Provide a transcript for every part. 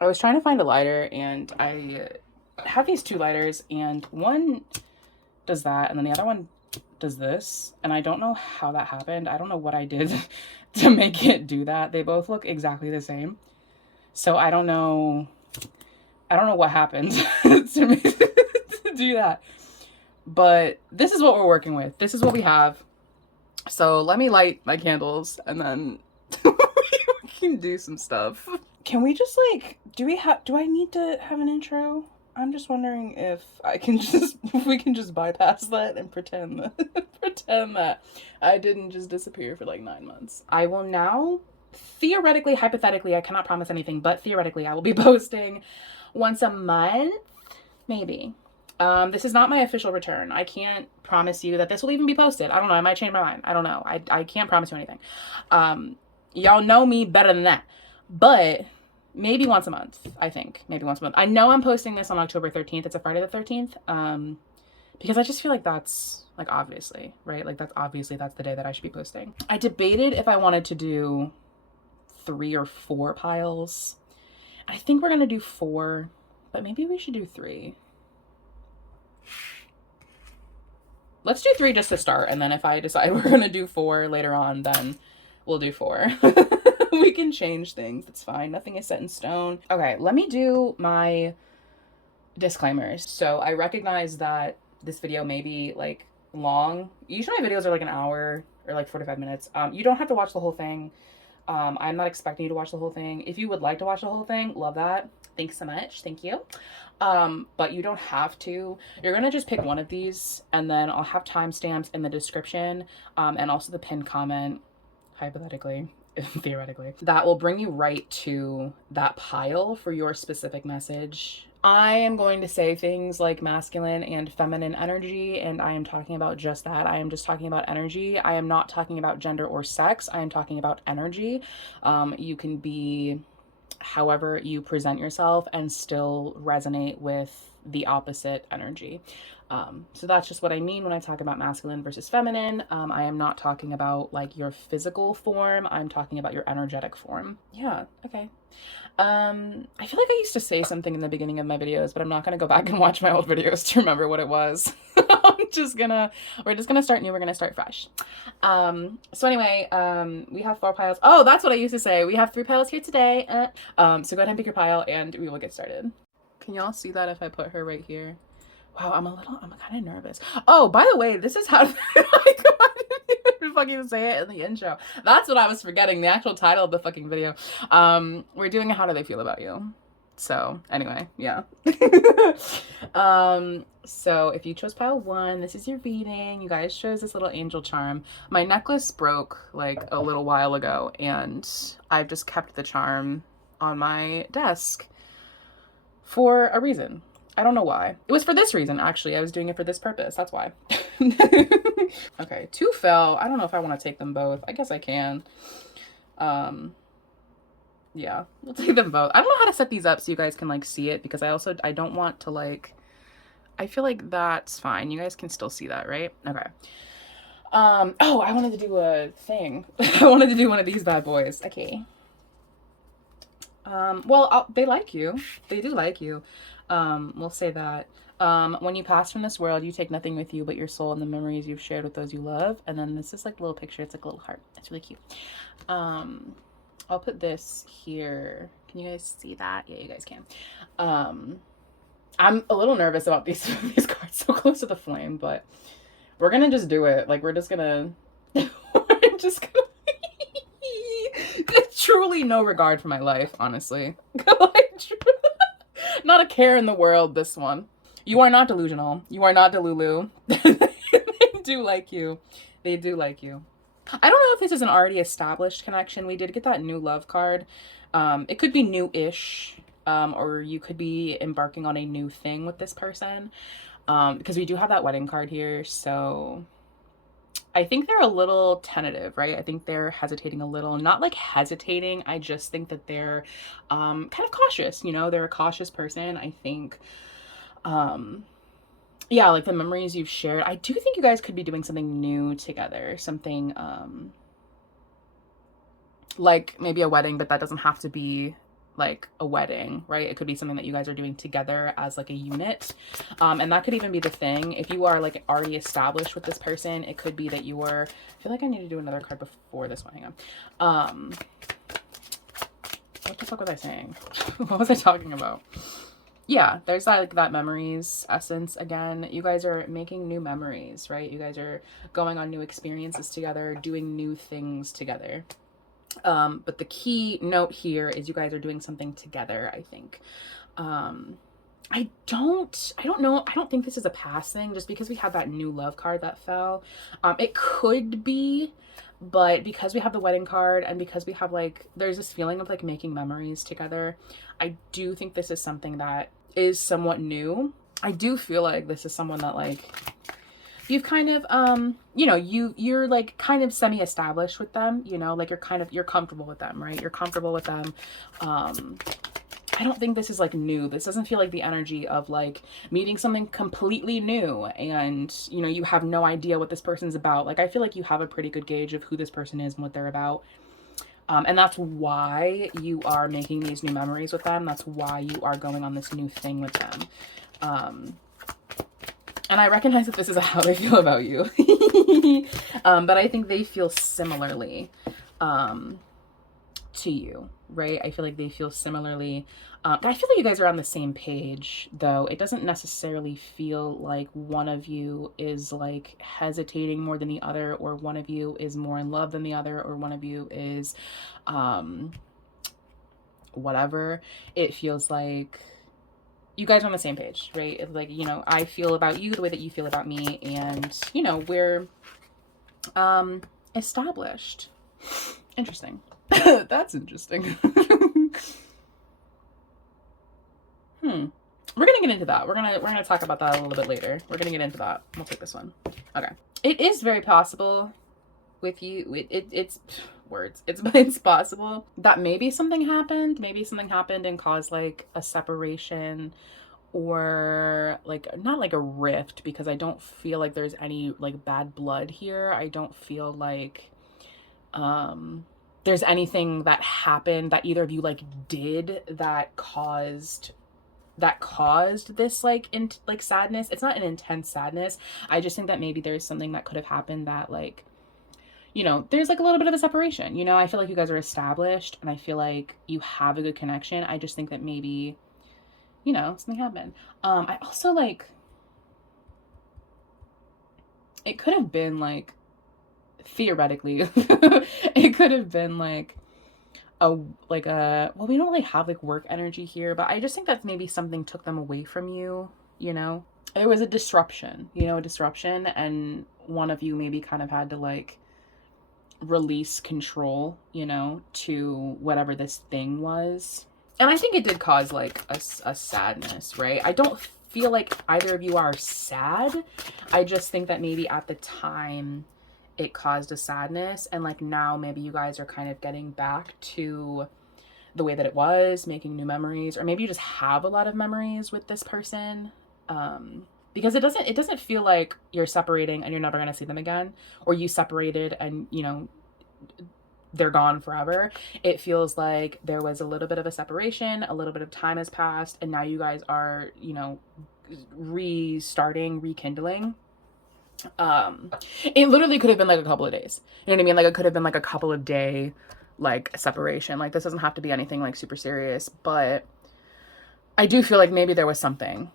I was trying to find a lighter, and I have these two lighters, and one does that, and then the other one does this, and I don't know how that happened. I don't know what I did to make it do that. They both look exactly the same. So I don't know what happened to me to do that. But this is what we're working with. This is what we have. So let me light my candles, and then we can do some stuff. Can we just like, do I need to have an intro? I'm just wondering if we can just bypass that and pretend that I didn't just disappear for like 9 months. I will now, theoretically, hypothetically, I cannot promise anything, but theoretically, I will be posting once a month, maybe. This is not my official return. I can't promise you that this will even be posted. I don't know. I might change my mind. I don't know. I can't promise you anything. Y'all know me better than that. But maybe once a month, I think. Maybe once a month. I know I'm posting this on October 13th. It's a Friday the 13th. Because I just feel like that's, like, obviously, right? Like, that's the day that I should be posting. I debated if I wanted to do 3 or 4 piles. I think we're going to do 4, but maybe we should do 3. Let's do 3 just to start, and then if I decide we're going to do 4 later on, then we'll do 4. We can change things. It's fine. Nothing is set in stone. Okay, let me do my disclaimers. So I recognize that this video may be like long. Usually my videos are like an hour or like 45 minutes. You don't have to watch the whole thing. I'm not expecting you to watch the whole thing. If you would like to watch the whole thing, love that. Thanks so much. Thank you. But you don't have to. You're going to just pick one of these, and then I'll have timestamps in the description, and also the pinned comment, hypothetically, theoretically, that will bring you right to that pile for your specific message. I am going to say things like masculine and feminine energy, and I am talking about just that. I am just talking about energy. I am not talking about gender or sex. I am talking about energy. You can be however you present yourself and still resonate with the opposite energy. So that's just what I mean when I talk about masculine versus feminine. I am not talking about like your physical form. I'm talking about your energetic form. Yeah, okay. I feel like I used to say something in the beginning of my videos, but I'm not gonna go back and watch my old videos to remember what it was. we're just gonna start new. We're gonna start fresh. So anyway, we have 4 piles. Oh, that's what I used to say. We have 3 piles here today. So go ahead and pick your pile and we will get started. Can y'all see that if I put her right here? Wow, I'm kind of nervous. Oh, by the way, this is how I didn't fucking say it in the intro. That's what I was forgetting, the actual title of the fucking video. We're doing a How Do They Feel About You? So anyway, yeah. So if you chose pile 1, this is your reading. You guys chose this little angel charm. My necklace broke like a little while ago, and I've just kept the charm on my desk for a reason. I don't know why. It was for this reason, actually. I was doing it for this purpose. That's why. Okay, 2 fell. I don't know if I want to take them both. I guess I can. Yeah, we'll take them both. I don't know how to set these up so you guys can like see it, because I don't want to like, I feel like that's fine. You guys can still see that, right? Okay. Oh, I wanted to do a thing. I wanted to do one of these bad boys. Okay. Well, they like you. They do like you. We'll say that. When you pass from this world, you take nothing with you but your soul and the memories you've shared with those you love. And then this is like a little picture. It's like a little heart. It's really cute. I'll put this here. Can you guys see that? Yeah, you guys can. I'm a little nervous about these cards so close to the flame, but we're gonna just do it. Like, we're just gonna truly no regard for my life, honestly. Not a care in the world, this one. You are not delusional. You are not Delulu. They do like you. They do like you. I don't know if this is an already established connection. We did get that new love card. It could be new-ish, or you could be embarking on a new thing with this person, because we do have that wedding card here. So I think they're a little tentative, right? I think they're hesitating a little. Not like hesitating. I just think that they're kind of cautious. You know, they're a cautious person. I think, yeah, like the memories you've shared. I do think you guys could be doing something new together. Something like maybe a wedding, but that doesn't have to be like a wedding, right? It could be something that you guys are doing together as like a unit. And that could even be the thing. If you are like already established with this person, it could be that you were, I feel like I need to do another card before this one. Hang on. What the fuck was I saying? What was I talking about? Yeah, there's that, like, that memories essence again. You guys are making new memories, right? You guys are going on new experiences together, doing new things together. But the key note here is you guys are doing something together, I think. I don't know. I don't think this is a past thing just because we have that new love card that fell. It could be, but because we have the wedding card and because we have like, there's this feeling of like making memories together. I do think this is something that is somewhat new. I do feel like this is someone that like you've kind of you know, you're like kind of semi-established with them, you know, like you're comfortable with them, right? You're comfortable with them. I don't think this is like new. This doesn't feel like the energy of like meeting something completely new and, you know, you have no idea what this person's about. Like I feel like you have a pretty good gauge of who this person is and what they're about. And that's why you are making these new memories with them. That's why you are going on this new thing with them. And I recognize that this is how they feel about you. But I think they feel similarly to you, right? I feel like they feel similarly. I feel like you guys are on the same page, though. It doesn't necessarily feel like one of you is like hesitating more than the other, or one of you is more in love than the other, or one of you is whatever. It feels like you guys are on the same page, right? It's like, you know, I feel about you the way that you feel about me, and, you know, we're established. Interesting. That's interesting. We're gonna get into that. We're gonna talk about that a little bit later. We're gonna get into that. We'll take this one. Okay. It is very possible with you. It's words. It's possible that maybe something happened. Maybe something happened and caused like a separation, or like not like a rift, because I don't feel like there's any like bad blood here. I don't feel like there's anything that happened that either of you like did that caused this like like sadness. It's not an intense sadness. I just think that maybe there's something that could have happened that like, you know, there's like a little bit of a separation. You know, I feel like you guys are established and I feel like you have a good connection. I just think that maybe, you know, something happened. I also like, it could have been like, theoretically, it could have been like well, we don't really have like work energy here, but I just think that maybe something took them away from you, you know? There was a disruption, you know, and one of you maybe kind of had to like release control, you know, to whatever this thing was. And I think it did cause like a sadness, right? I don't feel like either of you are sad. I just think that maybe at the time it caused a sadness, and like now maybe you guys are kind of getting back to the way that it was, making new memories, or maybe you just have a lot of memories with this person. Because it doesn't feel like you're separating and you're never going to see them again, or you separated and, you know, they're gone forever. It feels like there was a little bit of a separation, a little bit of time has passed, and now you guys are, you know, restarting, rekindling. It literally could have been like a couple of days. You know what I mean? Like it could have been like a couple of day like separation. Like this doesn't have to be anything like super serious, but I do feel like maybe there was something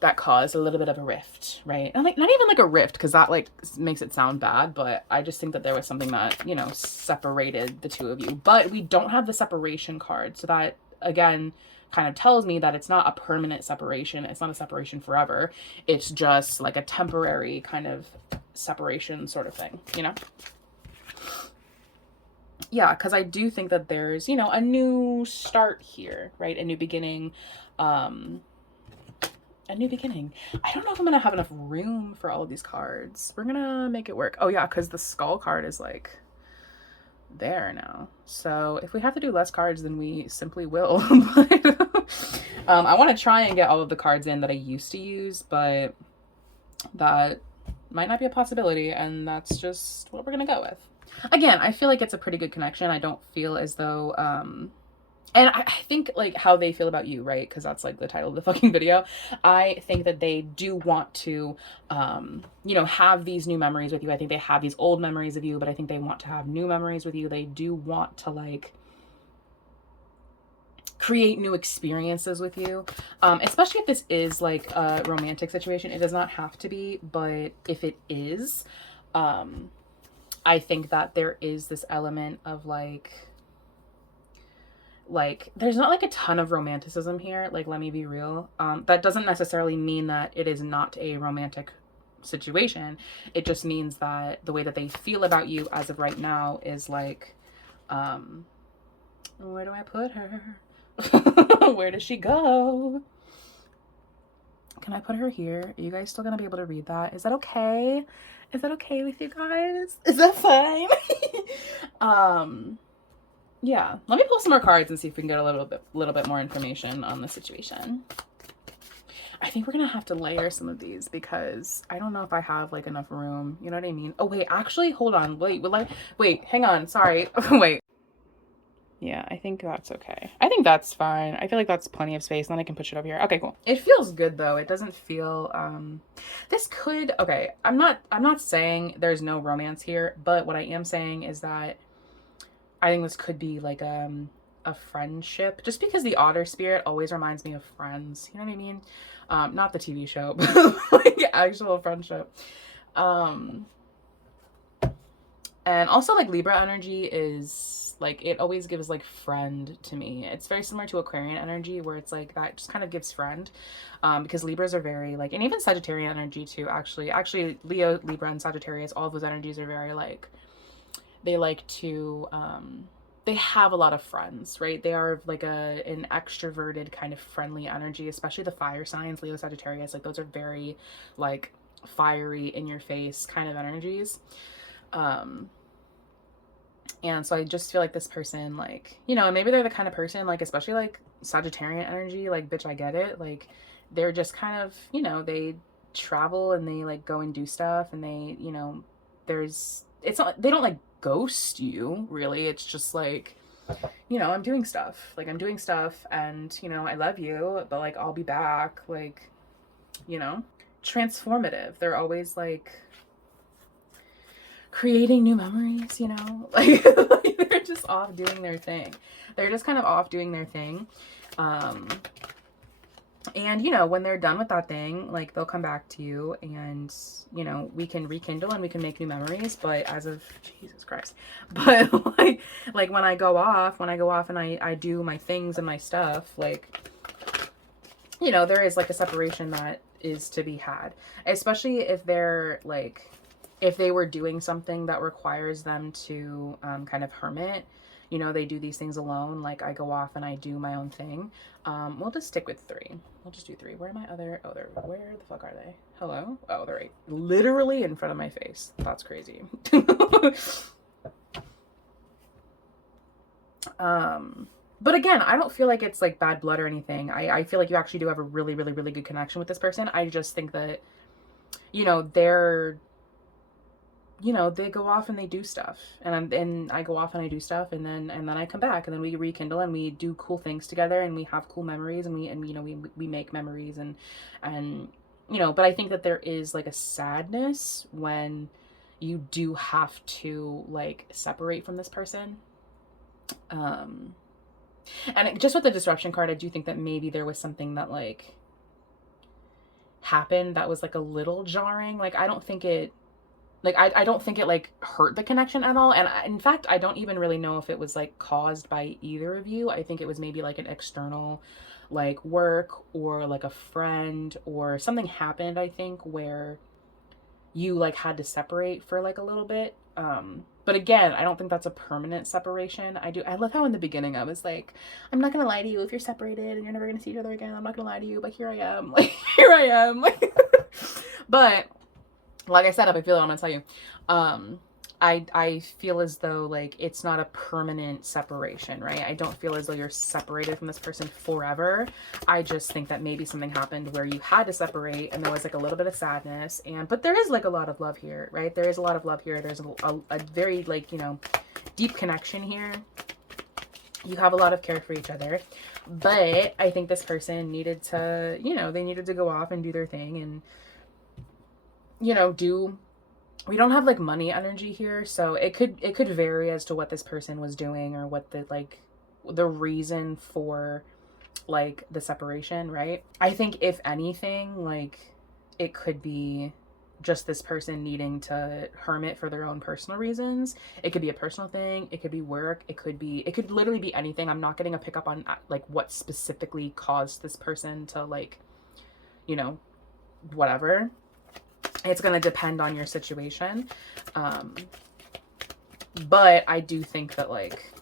that caused a little bit of a rift, right? And like not even like a rift, because that like makes it sound bad, but I just think that there was something that, you know, separated the two of you. But we don't have the separation card, so that again kind of tells me that it's not a permanent separation. It's not a separation forever. It's just like a temporary kind of separation sort of thing, you know? Yeah, because I do think that there's, you know, a new start here, right? A new beginning. A new beginning. I don't know if I'm gonna have enough room for all of these cards. We're gonna make it work. Oh yeah, because the skull card is like there now. So if we have to do less cards, then we simply will. But I want to try and get all of the cards in that I used to use, but that might not be a possibility, and that's just what we're gonna go with. Again, I feel like it's a pretty good connection. I don't feel as though And I think like how they feel about you, right? Because that's like the title of the fucking video. I think that they do want to, you know, have these new memories with you. I think they have these old memories of you, but I think they want to have new memories with you. They do want to like create new experiences with you, especially if this is like a romantic situation. It does not have to be, but if it is, I think that there is this element of like there's not like a ton of romanticism here, like let me be real. That doesn't necessarily mean that it is not a romantic situation. It just means that the way that they feel about you as of right now is like, where do I put her? Where does she go? Can I put her here? Are you guys still gonna be able to read that? Is that okay? Is that okay with you guys? Is that fine? Yeah, let me pull some more cards and see if we can get a little bit more information on the situation. I think we're gonna have to layer some of these because I don't know if I have like enough room. You know what I mean? Oh wait, actually, hold on. Wait, hang on. Sorry. Wait. Yeah, I think that's okay. I think that's fine. I feel like that's plenty of space. Then I can push it over here. Okay, cool. It feels good though. It doesn't feel this could, okay. I'm not saying there's no romance here, but what I am saying is that I think this could be like a friendship, just because the otter spirit always reminds me of Friends. You know what I mean? Not the TV show, but like actual friendship. And also like Libra energy is like, it always gives like friend to me. It's very similar to Aquarian energy where it's like that just kind of gives friend, because Libras are very like, and even Sagittarian energy too, actually Leo, Libra, and Sagittarius, all of those energies are very like, they like to, they have a lot of friends, right? They are like an extroverted kind of friendly energy, especially the fire signs, Leo, Sagittarius, like those are very like fiery, in your face kind of energies. And so I just feel like this person, like, you know, maybe they're the kind of person, like, especially like Sagittarian energy, like, bitch, I get it. Like, they're just kind of, you know, they travel and they like go and do stuff, and they, you know, it's not, they don't like ghost you really. It's just like, you know, I'm doing stuff, and, you know, I love you, but like, I'll be back, like, you know, transformative. They're always like creating new memories, you know, like, they're just off doing their thing. They're just kind of off doing their thing. And, you know, when they're done with that thing, like, they'll come back to you and, you know, we can rekindle and we can make new memories. But as of, Jesus Christ, but like when I go off and I do my things and my stuff, like, you know, there is like a separation that is to be had, especially if they're like, if they were doing something that requires them to kind of hermit, you know, they do these things alone. Like I go off and I do my own thing. We'll just stick with 3. We'll just do 3. Where are my other, oh, they're, where the fuck are they? Hello? Oh, they're right, literally in front of my face. That's crazy. But again, I don't feel like it's like bad blood or anything. I feel like you actually do have a really, really, really good connection with this person. I just think that, you know, they're, you know, they go off and they do stuff, and I go off and I do stuff, and then I come back, and then we rekindle and we do cool things together, and we have cool memories, and you know, we make memories, and you know, but I think that there is like a sadness when you do have to like separate from this person. And just with the disruption card, I do think that maybe there was something that like happened that was like a little jarring. Like I don't think it, like, I don't think it like hurt the connection at all. And in fact, I don't even really know if it was like caused by either of you. I think it was maybe like an external like work or like a friend or something happened, I think, where you like had to separate for like a little bit. But again, I don't think that's a permanent separation. I love how in the beginning I was like, I'm not gonna lie to you, if you're separated and you're never gonna see each other again, I'm not gonna lie to you, but here I am. Like, here I am. Like, but like I said, if I feel it, I'm gonna tell you. I feel as though like it's not a permanent separation, right? I don't feel as though you're separated from this person forever. I just think that maybe something happened where you had to separate, and there was like a little bit of sadness, but there is like a lot of love here, right? There is a lot of love here. There's a very like, you know, deep connection here. You have a lot of care for each other, but I think this person needed to, you know, they needed to go off and do their thing and, you know, we don't have like money energy here, so it could vary as to what this person was doing or what the like the reason for like the separation, right? I think if anything, like it could be just this person needing to hermit for their own personal reasons. It could be a personal thing, it could be work, it could literally be anything. I'm not getting a pickup on like what specifically caused this person to like, you know, whatever. It's going to depend on your situation. But I do think that like,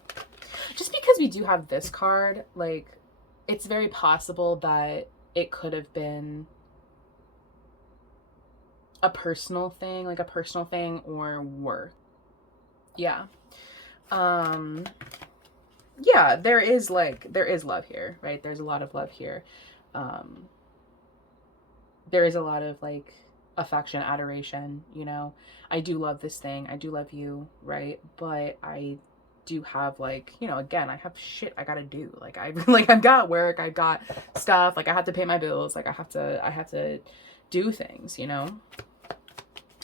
just because we do have this card, like it's very possible that it could have been a personal thing, like a personal thing or work. Yeah. Yeah, there is love here, right? There's a lot of love here. There is a lot of like affection, adoration, you know. I do love this thing. I do love you, right? But I do have like, you know, again, I have shit I gotta do. Like I've got work, I've got stuff, like I have to pay my bills, like I have to do things, you know.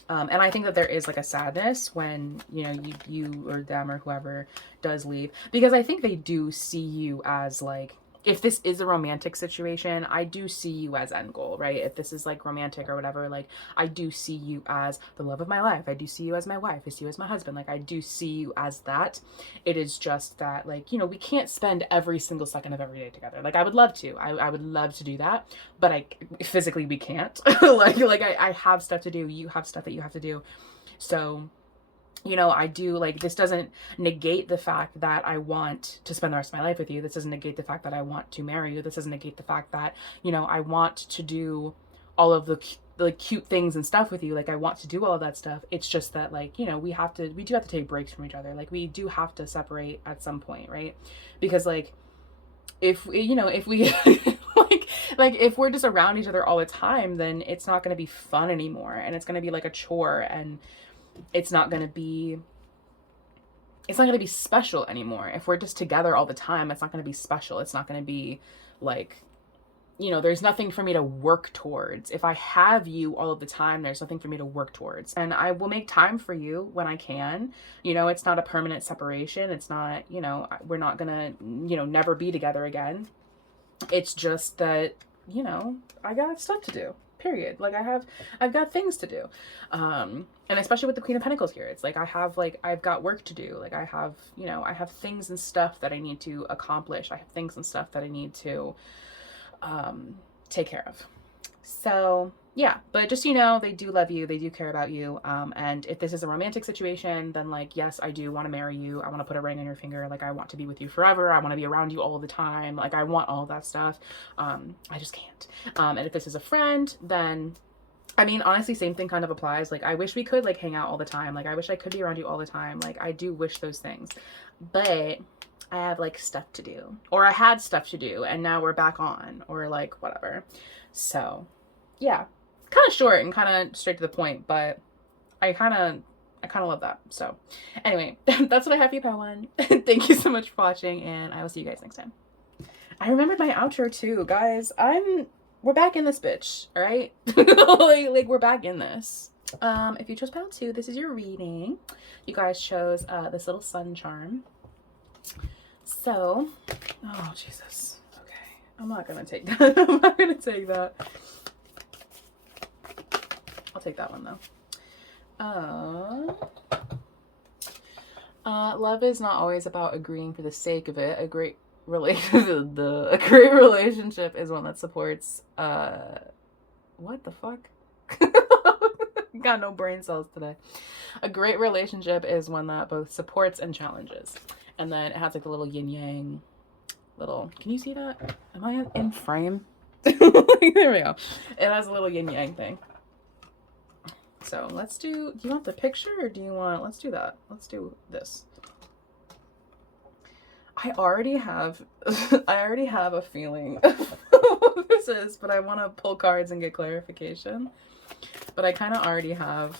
And I think that there is like a sadness when, you know, you or them or whoever does leave, because I think they do see you as like, if this is a romantic situation, I do see you as end goal, right? If this is like romantic or whatever, like I do see you as the love of my life. I do see you as my wife. I see you as my husband. Like I do see you as that. It is just that like, you know, we can't spend every single second of every day together. Like I would love to. I would love to do that, but physically we can't. like I have stuff to do. You have stuff that you have to do. So, you know, I do like, this doesn't negate the fact that I want to spend the rest of my life with you. This doesn't negate the fact that I want to marry you. This doesn't negate the fact that, you know, I want to do all of the like cute things and stuff with you. Like I want to do all of that stuff. It's just that like, you know, we do have to take breaks from each other. Like we do have to separate at some point, right? Because like, if you know, if we like if we're just around each other all the time, then it's not going to be fun anymore, and it's going to be like a chore, and it's not going to be special anymore. If we're just together all the time, it's not going to be special. It's not going to be like, you know, there's nothing for me to work towards. If I have you all of the time, there's nothing for me to work towards. And I will make time for you when I can. You know, it's not a permanent separation. It's not, you know, we're not going to, you know, never be together again. It's just that, you know, I got stuff to do. Period. Like I've got things to do. And especially with the Queen of Pentacles here, it's like I've got work to do. Like I have, you know, I have things and stuff that I need to accomplish. I have things and stuff that I need to take care of. So yeah, but just, you know, they do love you, they do care about you. And if this is a romantic situation, then like, yes, I do want to marry you. I want to put a ring on your finger. Like I want to be with you forever. I want to be around you all the time. Like I want all that stuff. I just can't. And if this is a friend, then I mean, honestly, same thing kind of applies. Like, I wish we could like hang out all the time. Like, I wish I could be around you all the time. Like, I do wish those things, but I have like stuff to do, or I had stuff to do and now we're back on, or like whatever. So yeah, kind of short and kind of straight to the point, but I kind of love that. So anyway, that's what I have for you, Padawan. Thank you so much for watching, and I will see you guys next time. I remembered my outro too, guys. We're back in this bitch, all right? like we're back in this. If you chose pile 2, this is your reading. You guys chose this little sun charm. So, oh Jesus. Okay, I'm not gonna take that. I'm not gonna take that. I'll take that one though. Love is not always about agreeing for the sake of it. A great relationship is one that supports what the fuck? Got no brain cells today. A great relationship is one that both supports and challenges. And then it has like the little yin yang little, can you see that? Am I in frame? There we go. It has a little yin yang thing. So do you want the picture, or do you want, let's do that. Let's do this. I already have a feeling of what this is, but I want to pull cards and get clarification. But I kind of already have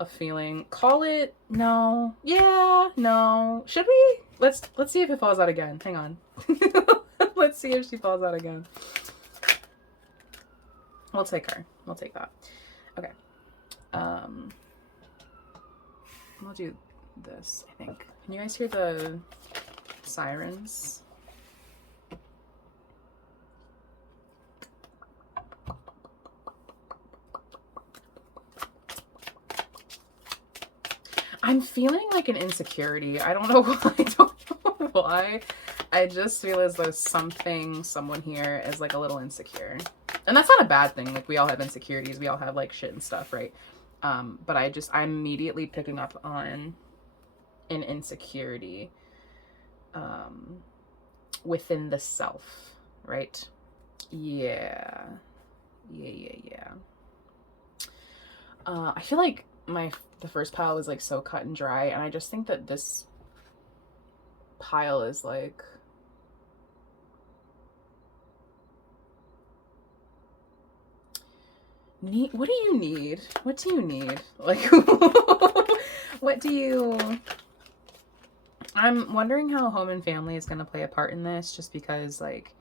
a feeling. Call it, no. Yeah, no. Should we? Let's see if it falls out again. Hang on. Let's see if she falls out again. We'll take her. We'll take that. Okay. We'll do this, I think. Can you guys hear the sirens? I'm feeling like an insecurity. I don't know why. I don't know why. I just feel as though someone here is like a little insecure. And that's not a bad thing. Like, we all have insecurities. We all have like shit and stuff, right? But I'm immediately picking up on an insecurity within the self, right? Yeah. I feel like the first pile was like so cut and dry, and I just think that this pile is like, what do you need? What do you need? Like, what do you... I'm wondering how home and family is going to play a part in this, just because, like,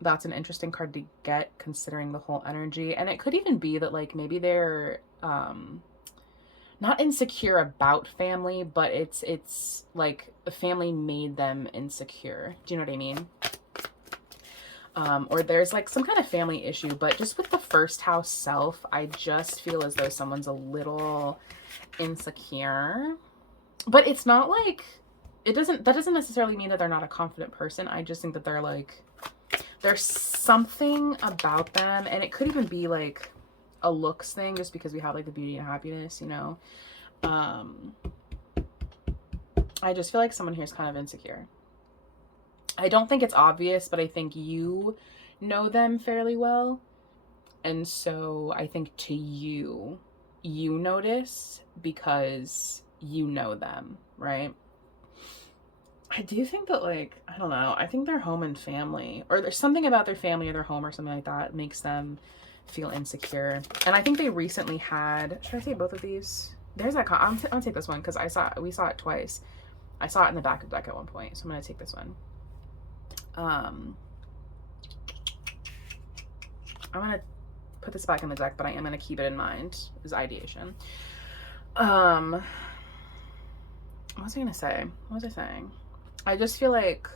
that's an interesting card to get considering the whole energy. And it could even be that, like, maybe they're not insecure about family, but it's like the family made them insecure. Do you know what I mean? Or there's like some kind of family issue, but just with the first house self, I just feel as though someone's a little insecure. But it's not like, that doesn't necessarily mean that they're not a confident person. I just think that they're like, there's something about them, and it could even be like a looks thing, just because we have like the beauty and happiness, you know. I just feel like someone here is kind of insecure. I don't think it's obvious, but I think you know them fairly well. And so I think to you notice because you know them, right? I do think that, like, I don't know, I think their home and family, or there's something about their family or their home or something like that makes them feel insecure. And I think they recently had, should I say both of these? There's that, I'm gonna take this one because we saw it twice. I saw it in the back of the deck at one point, so I'm gonna take this one. I'm gonna put this back in the deck, but I am gonna keep it in mind as ideation. What was I gonna say? What was I saying? I just feel like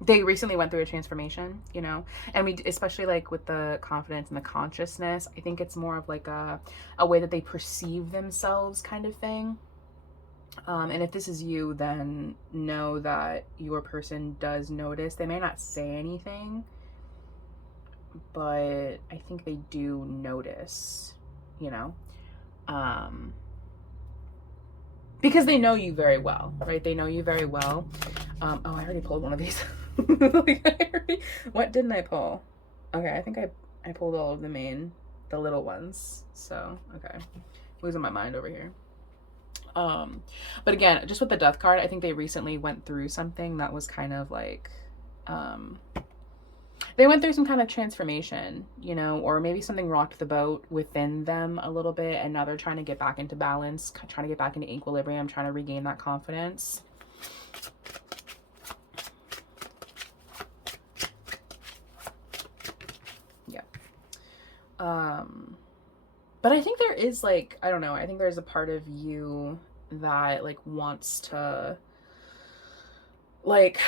they recently went through a transformation, you know, and we, especially like with the confidence and the consciousness, I think it's more of like a way that they perceive themselves kind of thing. And if this is you, then know that your person does notice. They may not say anything, but I think they do notice, you know, because they know you very well, right? They know you very well. Oh, I already pulled one of these. What didn't I pull? Okay, I think I pulled all of the little ones. So, okay. Losing my mind over here. But again, just with the death card, I think they recently went through something that was kind of like, they went through some kind of transformation, you know, or maybe something rocked the boat within them a little bit, and now they're trying to get back into balance, trying to get back into equilibrium, trying to regain that confidence. Yeah. But I think there is, like, I don't know, I think there's a part of you that, like, wants to, like,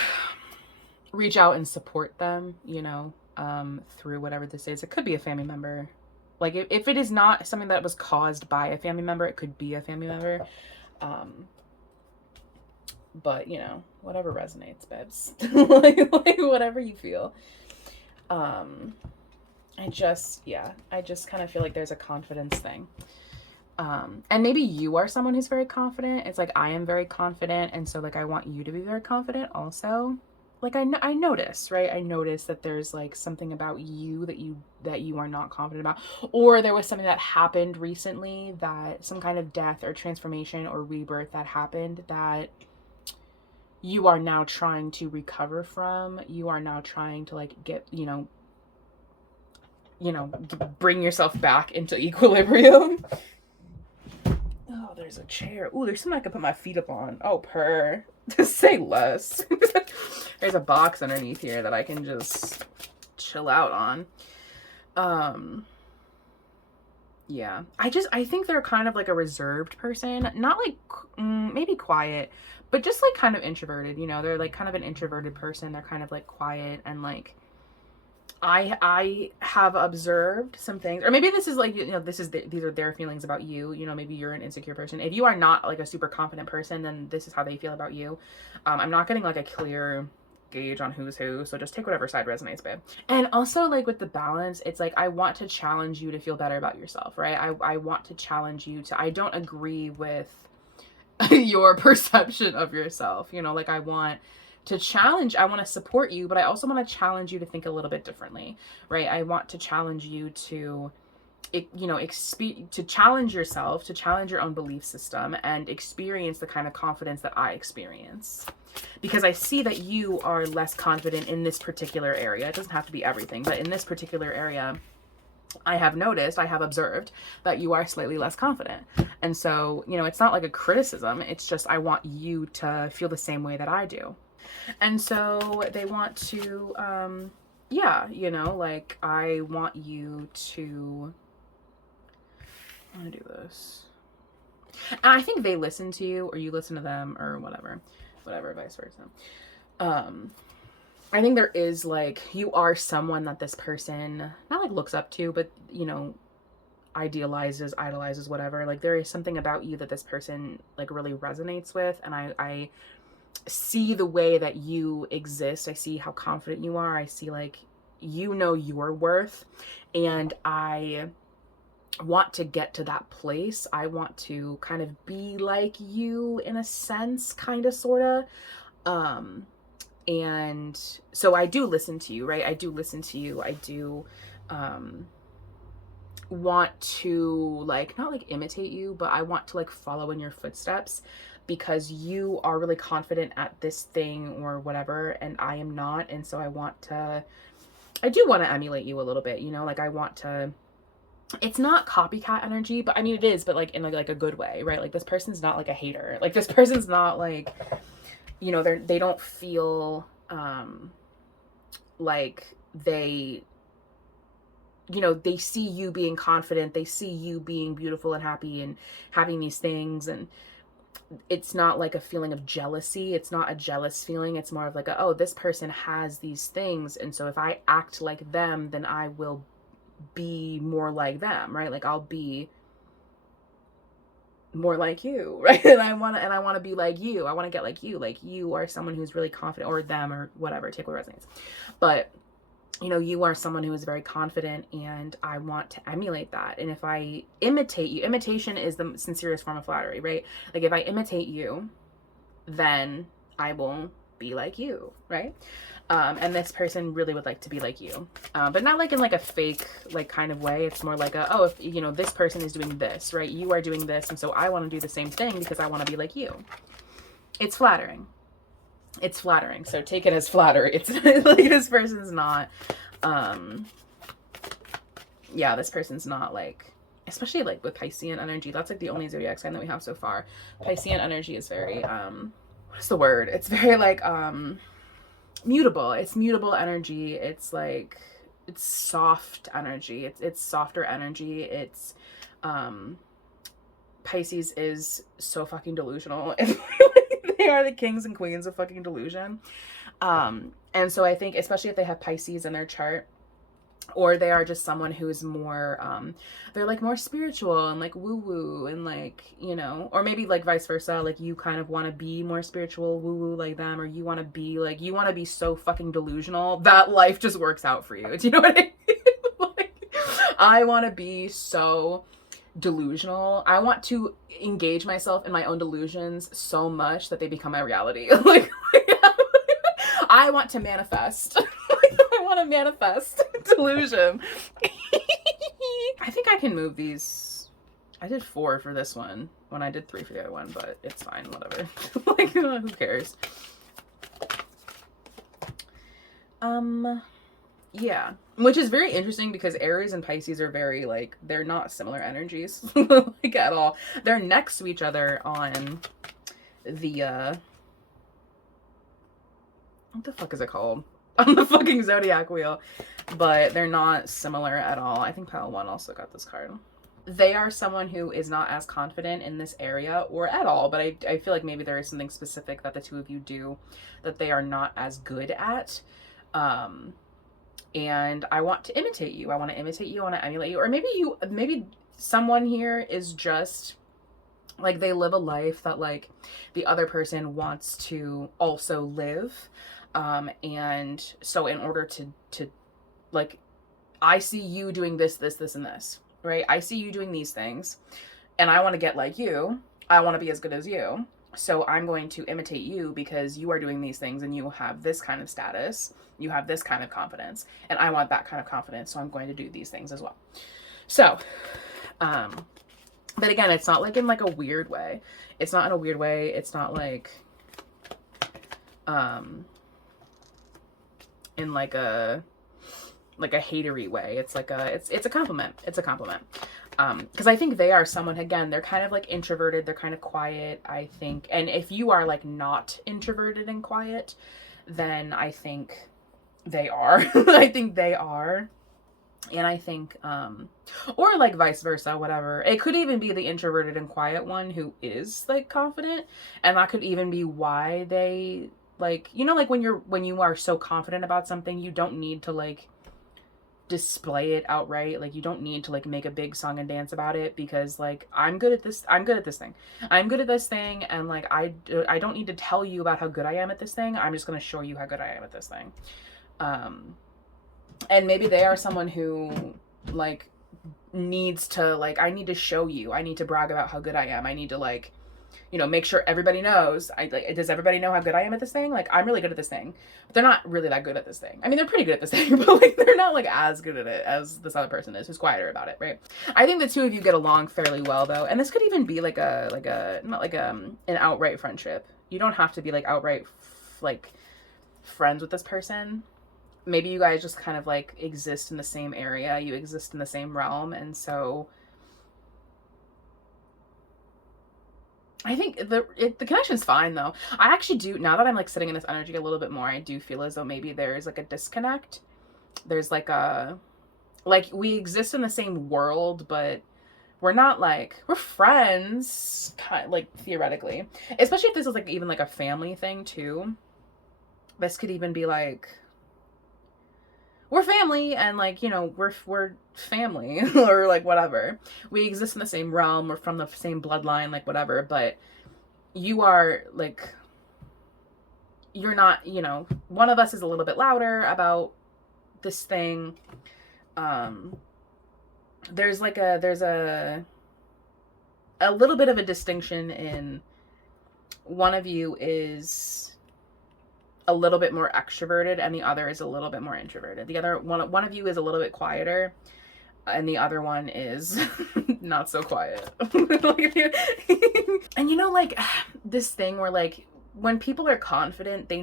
reach out and support them, you know, through whatever this is. It could be a family member. Like, if it is not something that was caused by a family member, it could be a family member. But, you know, whatever resonates, babes. like whatever you feel. I just kind of feel like there's a confidence thing. And maybe you are someone who's very confident. It's like, I am very confident, and so, like, I want you to be very confident also. Like, I notice, right? I notice that there's, like, something about you that you are not confident about. Or there was something that happened recently, that some kind of death or transformation or rebirth that happened that you are now trying to recover from. You are now trying to, like, get, you know, bring yourself back into equilibrium. Oh, there's a chair. Ooh, there's something I can put my feet up on. Oh, purr. Just say less. There's a box underneath here that I can just chill out on. Yeah. I think they're kind of like a reserved person. Not like, maybe quiet, but just like kind of introverted, you know? They're like kind of an introverted person. They're kind of like quiet and like, I have observed some things, or maybe this is like, you know, these are their feelings about you. You know, maybe you're an insecure person. If you are not like a super confident person, then this is how they feel about you. I'm not getting like a clear gauge on who's who, so just take whatever side resonates, babe. And also like with the balance, it's like I want to challenge you to feel better about yourself, right? I want to challenge you to, I don't agree with your perception of yourself, you know, like I want to support you, but I also want to challenge you to think a little bit differently, right? I want to challenge you to, you know, to challenge yourself, to challenge your own belief system and experience the kind of confidence that I experience. Because I see that you are less confident in this particular area. It doesn't have to be everything, but in this particular area, I have observed that you are slightly less confident. And so, you know, it's not like a criticism. It's just, I want you to feel the same way that I do. And so they want to, yeah, you know, like I want you to, I'm gonna do this. And I think they listen to you or you listen to them or whatever, vice versa. I think there is like, you are someone that this person not like looks up to, but you know, idolizes, whatever. Like there is something about you that this person like really resonates with. And I see the way that you exist. I see how confident you are. I see like, you know, your worth. And I want to get to that place. I want to kind of be like you in a sense, kind of, sort of. And so I do listen to you, right? I do listen to you. I do, want to like, not like imitate you, but I want to like follow in your footsteps because you are really confident at this thing or whatever, and I am not. And so I do want to emulate you a little bit, you know, like I want to, it's not copycat energy, but I mean it is, but like in like a good way, right? Like this person's not like a hater. Like this person's not like, you know, they don't feel like they, you know, they see you being confident, they see you being beautiful and happy and having these things, and it's not like a feeling of jealousy. It's not a jealous feeling. It's more of like, oh, this person has these things, and so if I act like them, then I will be more like them, right? Like I'll be more like you, right? And I want to be like you. I want to get like you are someone who's really confident, or them, or whatever, take what resonates. But you know, you are someone who is very confident, and I want to emulate that. And if I imitate you, imitation is the sincerest form of flattery, right? Like if I imitate you, then I will be like you, right? And this person really would like to be like you, but not like in like a fake like kind of way. It's more like a, oh, if you know, this person is doing this, right? You are doing this, and so I want to do the same thing because I want to be like you. It's flattering. It's flattering. So take it as flattery. It's like this person's not, yeah, this person's not like, especially like with Piscean energy. That's like the only zodiac sign that we have so far. Piscean energy is very, what's the word? It's very like, mutable. It's mutable energy. It's like, it's soft energy. It's softer energy. It's, Pisces is so fucking delusional. They are the kings and queens of fucking delusion. And so I think, especially if they have Pisces in their chart, or they are just someone who is more, they're like more spiritual and like woo woo and like, you know, or maybe like vice versa, like you kind of want to be more spiritual woo woo like them, or you want to be like, you want to be so fucking delusional that life just works out for you. Do you know what I mean? Like, I want to be so delusional. I want to engage myself in my own delusions so much that they become my reality. Like, I want to manifest. I want to manifest delusion. I think I can move these. I did 4 for this one when I did 3 for the other one, but it's fine, whatever. Like, who cares? Yeah. Which is very interesting because Aries and Pisces are very, like, they're not similar energies, like, at all. They're next to each other on the, what the fuck is it called? On the fucking zodiac wheel. But they're not similar at all. I think Pile 1 also got this card. They are someone who is not as confident in this area or at all, but I feel like maybe there is something specific that the two of you do that they are not as good at. And I want to imitate you. I want to imitate you. I want to emulate you. Or maybe someone here is just like, they live a life that, like, the other person wants to also live. And so in order to like, I see you doing this, and this, right? I see you doing these things and I want to get like you. I want to be as good as you. So I'm going to imitate you because you are doing these things and you have this kind of status. You have this kind of confidence and I want that kind of confidence. So I'm going to do these things as well. So, but again, it's not like in like a weird way. It's not in a weird way. It's not like, in like a hatery way. It's like it's a compliment. It's a compliment. Because I think they are someone, again, they're kind of like introverted, they're kind of quiet, I think. And if you are like not introverted and quiet, then I think they are. I think they are. And I think, or like vice versa, whatever. It could even be the introverted and quiet one who is like confident. And that could even be why they, like, you know, like when you are so confident about something, you don't need to like display it outright. Like, you don't need to like make a big song and dance about it, because like, I'm good at this thing. I'm good at this thing. And like, I don't need to tell you about how good I am at this thing. I'm just going to show you how good I am at this thing. And maybe they are someone who like needs to, like, I need to show you, I need to brag about how good I am. I need to, like, you know, make sure everybody knows. Does everybody know how good I am at this thing? Like, I'm really good at this thing. But they're not really that good at this thing. I mean, they're pretty good at this thing, but like, they're not like as good at it as this other person is, who's quieter about it, right? I think the two of you get along fairly well, though. And this could even be like not like an outright friendship. You don't have to be like outright like friends with this person. Maybe you guys just kind of like exist in the same area. You exist in the same realm, and so I think the connection's fine, though. I actually do, now that I'm like sitting in this energy a little bit more, I do feel as though maybe there's like a disconnect. There's like we exist in the same world, but we're not like, we're friends, kind of, like, theoretically. Especially if this is like even like a family thing too. This could even be like, we're family, and like, you know, we're family or like whatever. We exist in the same realm, we're from the same bloodline, like whatever, but you are like, you're not, you know, one of us is a little bit louder about this thing. There's a little bit of a distinction in, one of you is a little bit more extroverted and the other is a little bit more introverted. The other one of you is a little bit quieter and the other one is not so quiet. And you know, like, this thing where like, when people are confident, they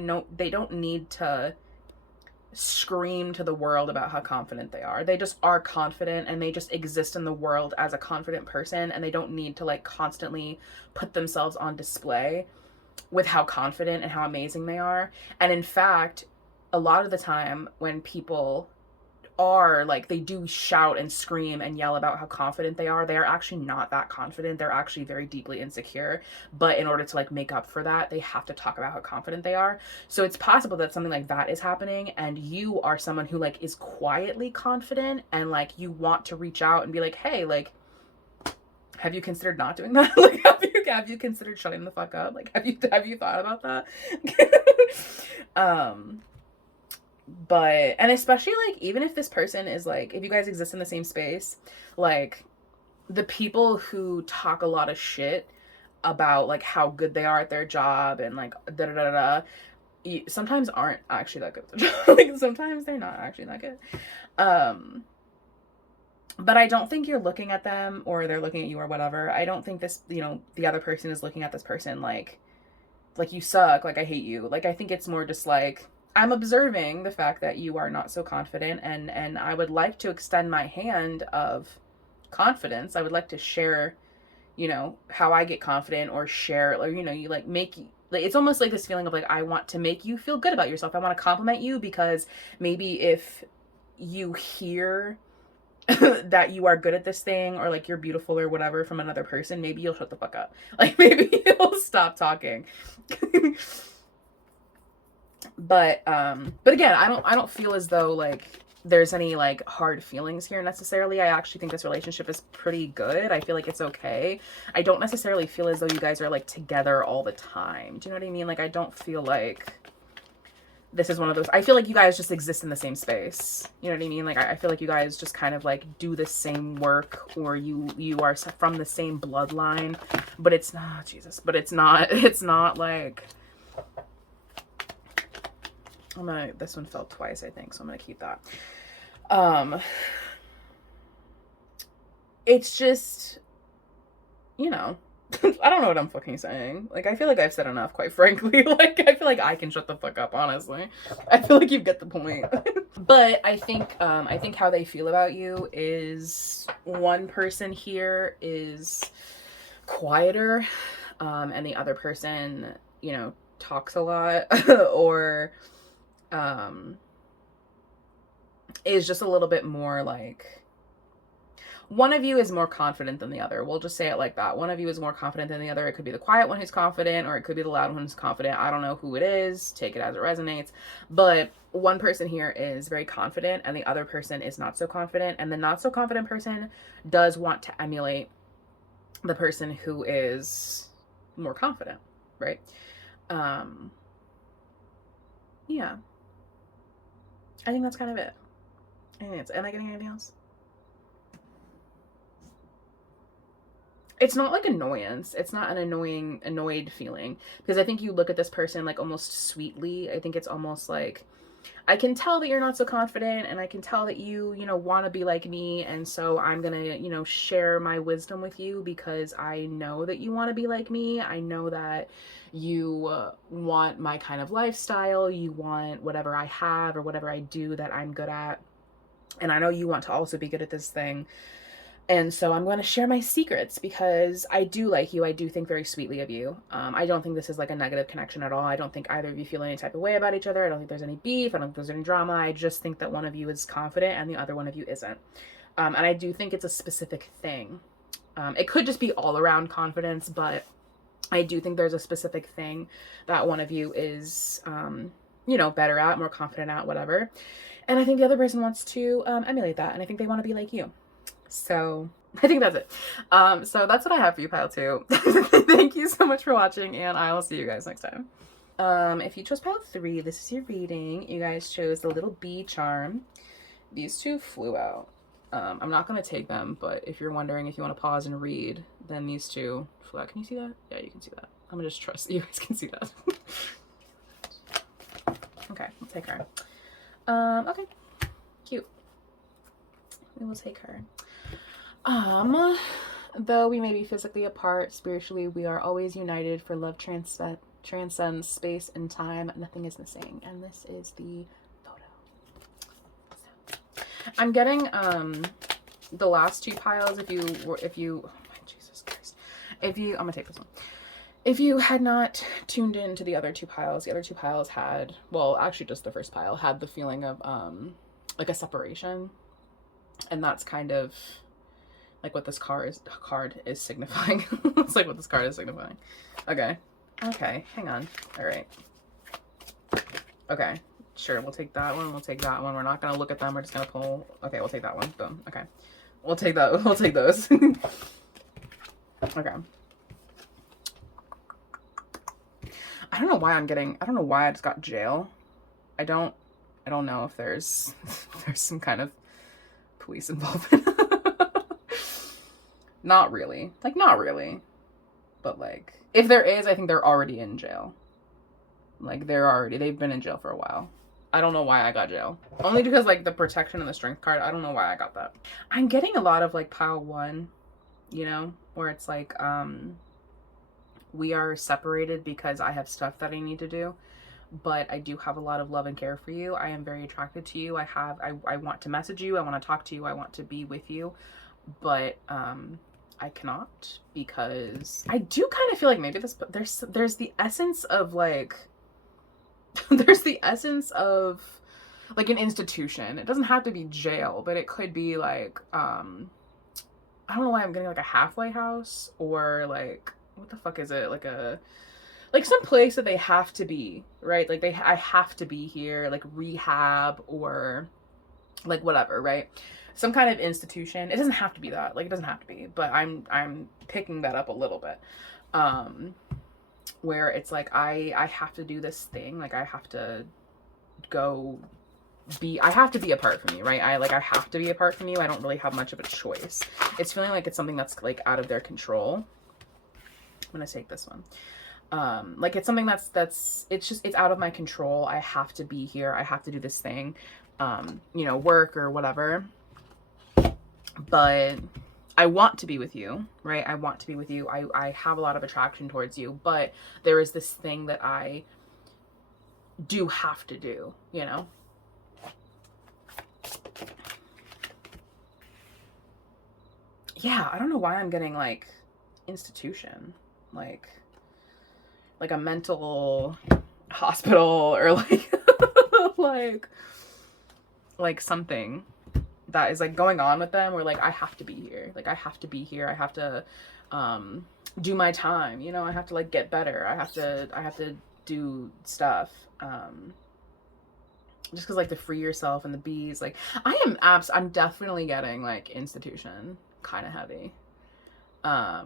don't need to scream to the world about how confident they are. They just are confident and they just exist in the world as a confident person, and they don't need to like constantly put themselves on display with how confident and how amazing they are. And in fact, a lot of the time when people are like, they do shout and scream and yell about how confident they are actually not that confident. They're actually very deeply insecure. But in order to like make up for that, they have to talk about how confident they are. So it's possible that something like that is happening, and you are someone who like is quietly confident, and like, you want to reach out and be like, hey, like, have you considered not doing that? Like, have you considered shutting the fuck up? Like, have you thought about that? But, and especially like, even if this person is like, if you guys exist in the same space, like, the people who talk a lot of shit about like how good they are at their job and like da da da da, sometimes aren't actually that good at the job. Like, sometimes they're not actually that good. But I don't think you're looking at them or they're looking at you or whatever. I don't think this, you know, the other person is looking at this person like you suck, like I hate you. Like, I think it's more just like, I'm observing the fact that you are not so confident, and I would like to extend my hand of confidence. I would like to share, you know, how I get confident, or share, or, you know, you like make, like, it's almost like this feeling of like, I want to make you feel good about yourself. I want to compliment you, because maybe if you hear that you are good at this thing, or like you're beautiful or whatever, from another person, maybe you'll shut the fuck up. Like, maybe you'll stop talking. But again, I don't feel as though like there's any like hard feelings here necessarily. I actually think this relationship is pretty good. I feel like it's okay. I don't necessarily feel as though you guys are like together all the time. Do you know what I mean? Like, I don't feel like this is one of those. I feel like you guys just exist in the same space. You know what I mean? Like, I feel like you guys just kind of like do the same work, or you are from the same bloodline, but it's not, Jesus, but it's not like, this one fell twice, I think, so I'm gonna keep that. It's just, you know, I don't know what I'm fucking saying. Like, I feel like I've said enough, quite frankly. Like, I feel like I can shut the fuck up, honestly. I feel like you get the point. But I think how they feel about you is, one person here is quieter, and the other person, you know, talks a lot, or is just a little bit more like, one of you is more confident than the other. We'll just say it like that. One of you is more confident than the other. It could be the quiet one who's confident, or it could be the loud one who's confident. I don't know who it is. Take it as it resonates. But one person here is very confident, and the other person is not so confident. And the not so confident person does want to emulate the person who is more confident, right? Yeah. I think that's kind of it. Am I getting anything else? It's not like annoyance. It's not an annoyed feeling, because I think you look at this person like almost sweetly. I think it's almost like, I can tell that you're not so confident, and I can tell that you know, want to be like me, and so I'm gonna, you know, share my wisdom with you, because I know that you want to be like me. I know that you want my kind of lifestyle. You want whatever I have, or whatever I do that I'm good at, and I know you want to also be good at this thing. And so I'm going to share my secrets, because I do like you. I do think very sweetly of you. I don't think this is like a negative connection at all. I don't think either of you feel any type of way about each other. I don't think there's any beef. I don't think there's any drama. I just think that one of you is confident and the other one of you isn't. And I do think it's a specific thing. It could just be all around confidence, but I do think there's a specific thing that one of you is, you know, better at, more confident at, whatever. And I think the other person wants to emulate that. And I think they want to be like you. So I think that's it. So that's what I have for you, pile 2. Thank you so much for watching, and I will see you guys next time. If you chose pile 3, this is your reading. You guys chose the little bee charm. These two flew out. I'm not going to take them, but if you're wondering if you want to pause and read, then these two flew out. Can you see that? Yeah, you can see that. I'm going to just trust that you guys can see that. Okay, we'll take her. Okay, cute. We will take her. Though we may be physically apart, spiritually we are always united, for love transcends space and time. Nothing is missing. And this is the photo. So, I'm getting the last 2 piles. If you oh my Jesus Christ. I'm gonna take this one. If you had not tuned into the other 2 piles, the other 2 piles had, well, actually just the first pile had the feeling of like a separation. And that's kind of like what this card is signifying. It's like what this card is signifying. Okay, hang on. All right. Okay, sure, we'll take that one. We'll take that one. We're not gonna look at them. We're just gonna pull. Okay, we'll take that one. Boom. Okay, we'll take that. We'll take those. Okay. I don't know why I just got jail. I don't know if there's some kind of police involvement. Not really. Like, not really. But, like, if there is, I think they're already in jail. Like, they've been in jail for a while. I don't know why I got jail. Only because, like, the protection and the strength card, I don't know why I got that. I'm getting a lot of, like, pile 1, you know, where it's like, we are separated because I have stuff that I need to do. but I do have a lot of love and care for you. I am very attracted to you. I want to message you. I want to talk to you. I want to be with you. But I cannot, because I do kind of feel like maybe this, but there's the essence of like there's the essence of like an institution. It doesn't have to be jail, but it could be like I don't know why I'm getting like a halfway house, or like, what the fuck is it? Like some place that they have to be, right? Like I have to be here, like rehab or like whatever, right? Some kind of institution. It doesn't have to be that. Like it doesn't have to be, but I'm picking that up a little bit. Where it's like I have to do this thing, like I have to go I have to be apart from you, right? I have to be apart from you. I don't really have much of a choice. It's feeling like it's something that's like out of their control. I'm gonna take this one. Like it's something that's it's out of my control. I have to be here. I have to do this thing, you know, work or whatever. But I want to be with you, right? I want to be with you. I have a lot of attraction towards you, but there is this thing that I do have to do, you know? Yeah, I don't know why I'm getting like institution, like a mental hospital, or like like something that is like going on with them, where like I have to be here. Like I have to be here. I have to do my time, you know? I have to like get better. I have to do stuff. Just because like to free yourself and the bees, like I'm definitely getting like institution kind of heavy. I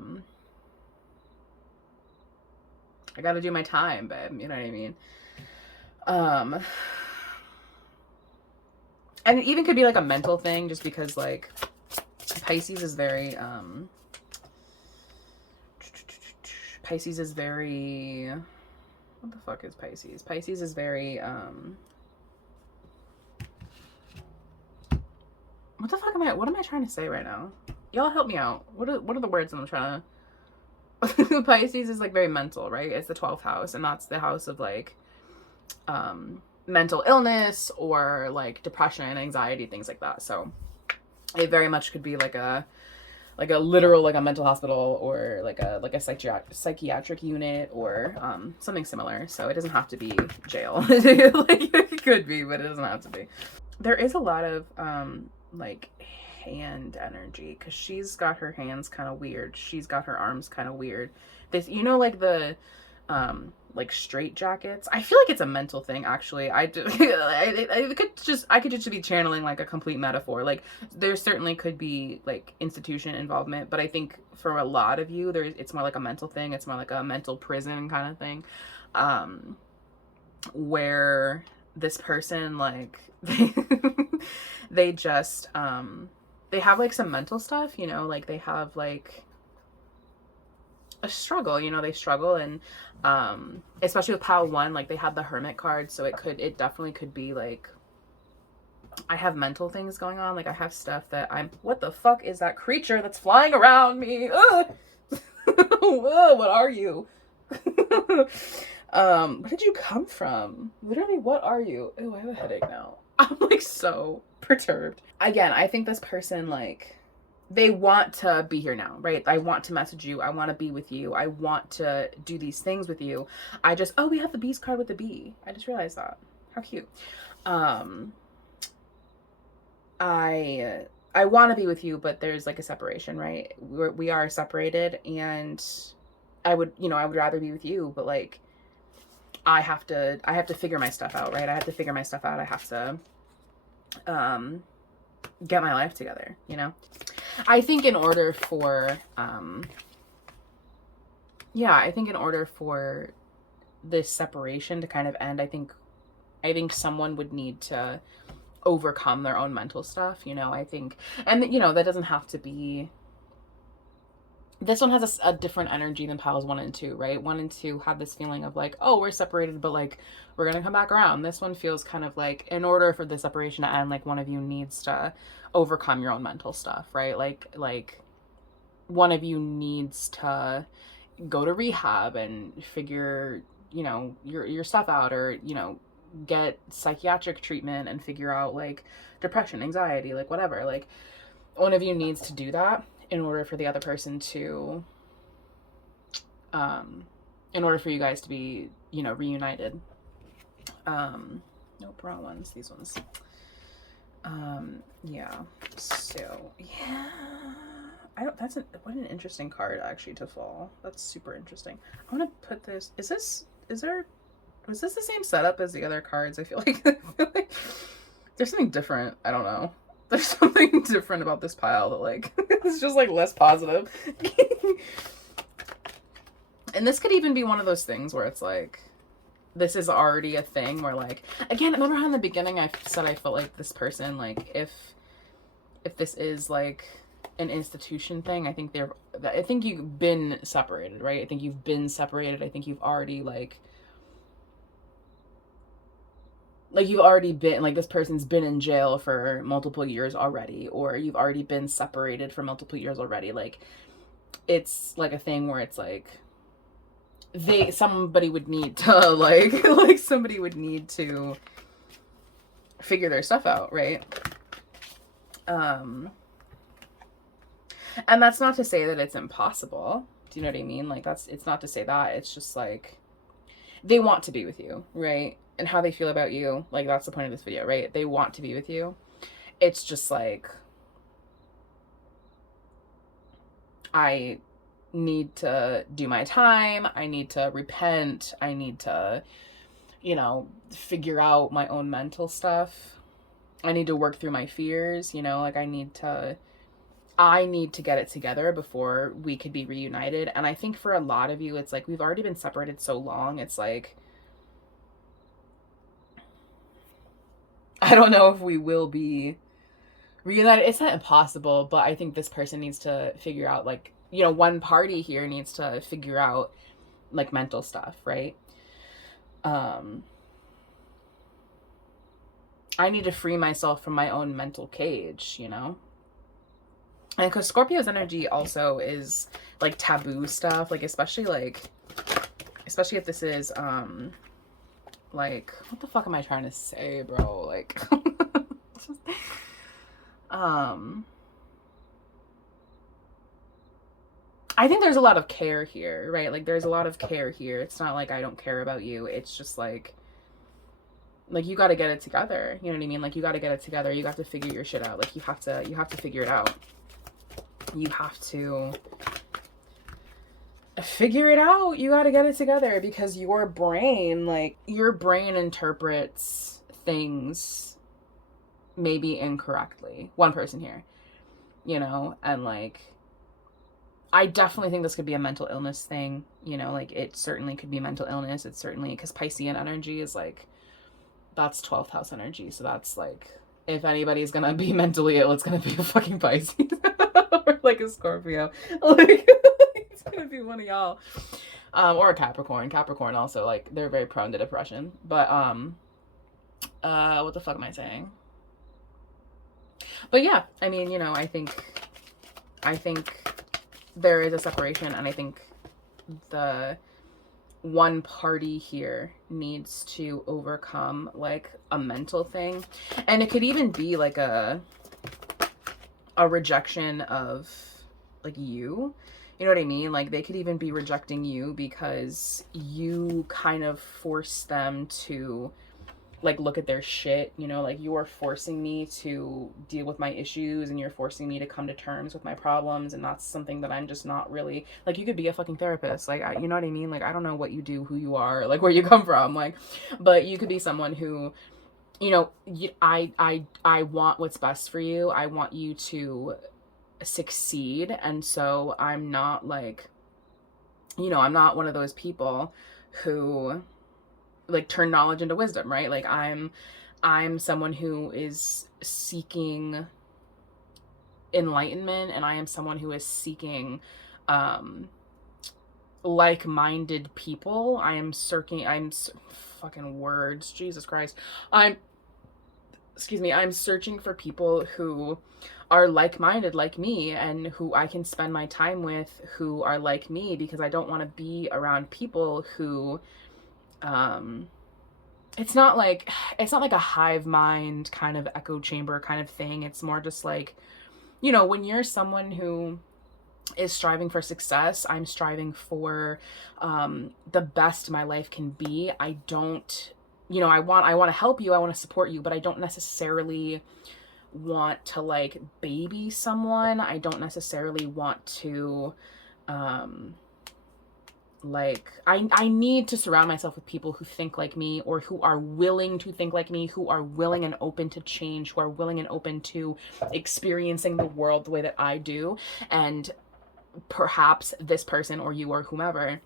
gotta do my time, babe, you know what I mean? And it even could be like a mental thing, just because like Pisces is very what the fuck is Pisces? Pisces is very what am I trying to say right now? Y'all help me out. What are the words I'm trying to Pisces is like very mental, right? It's the 12th house, and that's the house of like mental illness or like depression, anxiety, things like that. So it very much could be like a literal like a mental hospital, or like a psychiatric unit, or something similar. So it doesn't have to be jail. Like it could be, but it doesn't have to be. There is a lot of like hand energy, because she's got her hands kind of weird. She's got her arms kind of weird. This, you know, like the like straight jackets. I feel like it's a mental thing, actually. I could just be channeling like a complete metaphor. Like there certainly could be like institution involvement, but I think for a lot of you it's more like a mental thing. It's more like a mental prison kind of thing, where this person like they just they have like some mental stuff, you know, like they have like a struggle, you know, they struggle. And especially with pile 1, like they have the Hermit card, so it definitely could be like I have mental things going on. Like I have stuff that what the fuck is that creature that's flying around me? Whoa, what are you? Where did you come from? Literally, what are you? Oh, I have a headache now. I'm like so perturbed. Again, I think this person, like, they want to be here now, right? I want to message you. I want to be with you. I want to do these things with you. Oh, we have the beast card with the bee. I just realized that. How cute. I want to be with you, but there's like a separation, right? We are separated, and I would rather be with you, but like I have to figure my stuff out, right? I have to figure my stuff out. I have to get my life together, you know? I think in order for this separation to kind of end, I think someone would need to overcome their own mental stuff, you know? I think, and you know, that doesn't have to be, this one has a different energy than piles 1 and 2, right? 1 and 2 have this feeling of like, oh, we're separated, but like we're gonna come back around. This one feels kind of like, in order for the separation to end, like one of you needs to overcome your own mental stuff, right? Like one of you needs to go to rehab and figure your stuff out, or, get psychiatric treatment and figure out like depression, anxiety, like whatever. Like one of you needs to do that in order for the other person to in order for you guys to be, reunited. Nope, wrong ones, these ones. Yeah. So, yeah. What an interesting card actually to fall. That's super interesting. I want to put this, was this the same setup as the other cards? I feel like there's something different. I don't know. There's something different about this pile that like, it's just like less positive. And this could even be one of those things where it's like, this is already a thing where like, again, remember how in the beginning I said I felt like this person, like if this is like an institution thing, I think you've been separated, right? I think you've been separated. I think you've already like you've already been, like, this person's been in jail for multiple years already, or you've already been separated for multiple years already. Like, it's like a thing where it's like, somebody would need to like somebody would need to figure their stuff out, right? And that's not to say that it's impossible. Do you know what I mean? Like, it's not to say that. It's just like, they want to be with you, right? And how they feel about you, like, that's the point of this video, right? They want to be with you. It's just like, I need to do my time. I need to repent. I need to, figure out my own mental stuff. I need to work through my fears, like I need to get it together before we could be reunited. And I think for a lot of you, it's like, we've already been separated so long. It's like, I don't know if we will be reunited. It's not impossible, but I think this person needs to figure out, like, one party here needs to figure out like mental stuff, right? I need to free myself from my own mental cage, and because Scorpio's energy also is like taboo stuff, like especially if this is like, what the fuck am I trying to say, bro? Like I think there's a lot of care here, right? Like, there's a lot of care here. It's not like I don't care about you. It's just like you got to get it together. You know what I mean? Like, you got to get it together. You got to figure your shit out. Like, you have to figure it out. You have to figure it out. You got to get it together, because your brain interprets things maybe incorrectly. One person here, and like, I definitely think this could be a mental illness thing, like, it certainly could be mental illness. It's certainly, because Piscean energy is like, that's 12th house energy. So that's like, if anybody's gonna be mentally ill, it's gonna be a fucking Pisces or like a Scorpio. Like, it's gonna be one of y'all. Or a Capricorn. Capricorn also, like, they're very prone to depression. But what the fuck am I saying? But yeah, I mean, I think there is a separation, and I think the one party here needs to overcome like a mental thing. And it could even be like a rejection of like you. You know what I mean? Like, they could even be rejecting you because you kind of force them to like look at their shit, like, you're forcing me to deal with my issues, and you're forcing me to come to terms with my problems, and that's something that I'm just not really, like, you could be a fucking therapist, like, you know what I mean? Like, I don't know what you do, who you are, like, where you come from, like, but you could be someone who, I want what's best for you. I want you to succeed, and so I'm not like, I'm not one of those people who like turn knowledge into wisdom, right? Like, I'm someone who is seeking enlightenment, and I am someone who is seeking like-minded people. Fucking words, Jesus Christ. I'm searching for people who are like-minded like me, and who I can spend my time with, who are like me, because I don't want to be around people who Um, it's not like a hive mind kind of echo chamber kind of thing. It's more just like, you know, when you're someone who is striving for success, I'm striving for the best my life can be. I don't, you know, I want to help you, I want to support you, but I don't necessarily want to like baby someone. I don't necessarily want to like I need to surround myself with people who think like me, or who are willing to think like me, who are willing and open to change, who are willing and open to experiencing the world the way that I do. And perhaps this person, or you, or whomever,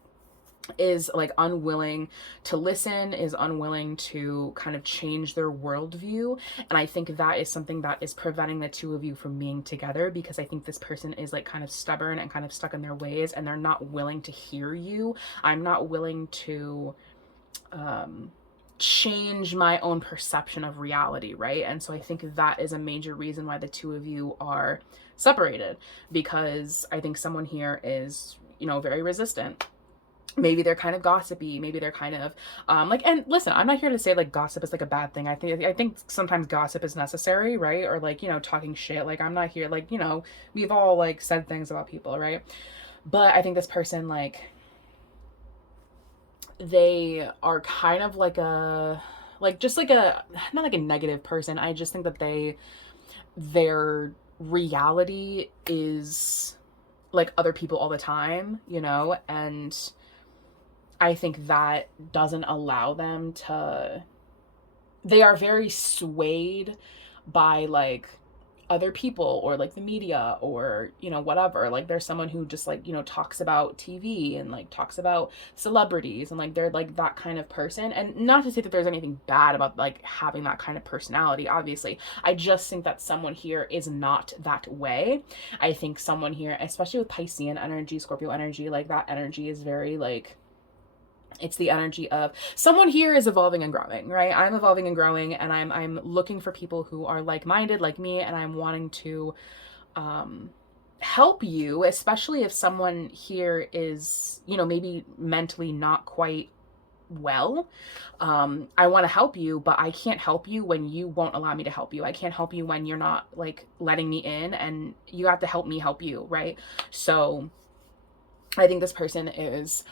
is like unwilling to listen, is unwilling to kind of change their worldview. And I think that is something that is preventing the two of you from being together, because I think this person is like kind of stubborn and kind of stuck in their ways, and they're not willing to hear you. I'm not willing to change my own perception of reality, right? And so I think that is a major reason why the two of you are separated, because I think someone here is, you know, very resistant. Maybe they're kind of gossipy, maybe they're kind of like, and listen, I'm not here to say like gossip is like a bad thing. I think sometimes gossip is necessary, right? Or like, you know, talking shit. Like, I'm not here, like, you know, we've all like said things about people, right? But I think this person, like, they are kind of like a, like, just like a, not like a negative person. I just think that their reality is like other people all the time, you know? And I think that doesn't allow them to, they are very swayed by like other people, or like the media, or, you know, whatever. Like, there's someone who just like, you know, talks about TV and like talks about celebrities, and like they're like that kind of person. And not to say that there's anything bad about like having that kind of personality, obviously. I just think that someone here is not that way. I think someone here, especially with Piscean energy, Scorpio energy, like that energy is very like, it's the energy of someone here is evolving and growing, right? I'm evolving and growing, and I'm looking for people who are like-minded like me, and I'm wanting to help you, especially if someone here is, you know, maybe mentally not quite well. I want to help you, but I can't help you when you won't allow me to help you. I can't help you when you're not like letting me in, and you have to help me help you, right? So I think this person is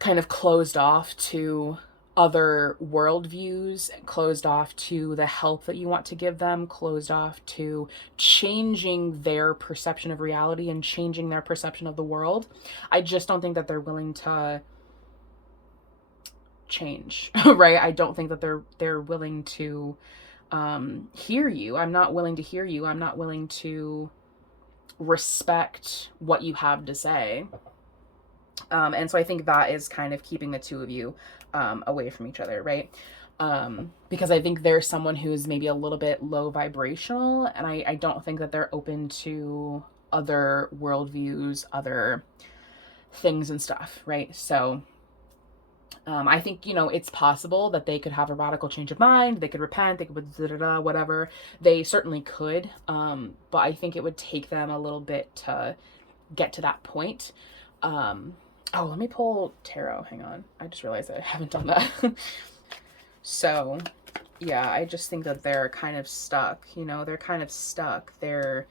kind of closed off to other worldviews, closed off to the help that you want to give them, closed off to changing their perception of reality and changing their perception of the world. I just don't think that they're willing to change, right? I don't think that they're willing to hear you. I'm not willing to hear you. I'm not willing to respect what you have to say. And so I think that is kind of keeping the two of you away from each other, right? Because I think there's someone who's maybe a little bit low vibrational, and I don't think that they're open to other worldviews, other things and stuff, right? So I think, you know, it's possible that they could have a radical change of mind, they could repent, they could whatever. They certainly could, but I think it would take them a little bit to get to that point. Oh, let me pull tarot. Hang on. I just realized that I haven't done that. So, yeah, I just think that they're kind of stuck, you know, they're kind of stuck. They're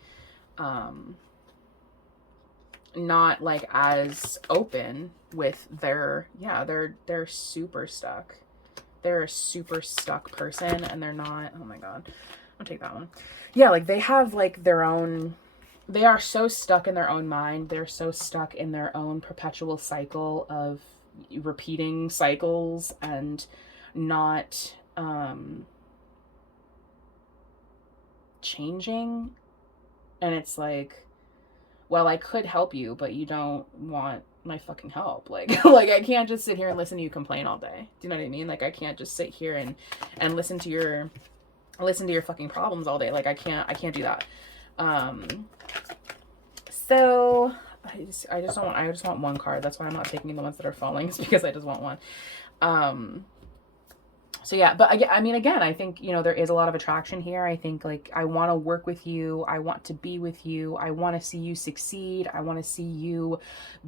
not like as open with their, yeah, they're super stuck. They're a super stuck person, and they're not, oh my God, I'll take that one. Yeah, like they have like their own, they are so stuck in their own mind. They're so stuck in their own perpetual cycle of repeating cycles and not changing. And it's like, well, I could help you, but you don't want my fucking help. Like, like I can't just sit here and listen to you complain all day. Do you know what I mean? Like, I can't just sit here and listen to your fucking problems all day. Like, I can't do that. So I just want one card. That's why I'm not taking the ones that are falling, is because I just want one. So yeah, but I mean, again, I think, you know, there is a lot of attraction here. I think like I want to work with you. I want to be with you. I want to see you succeed. I want to see you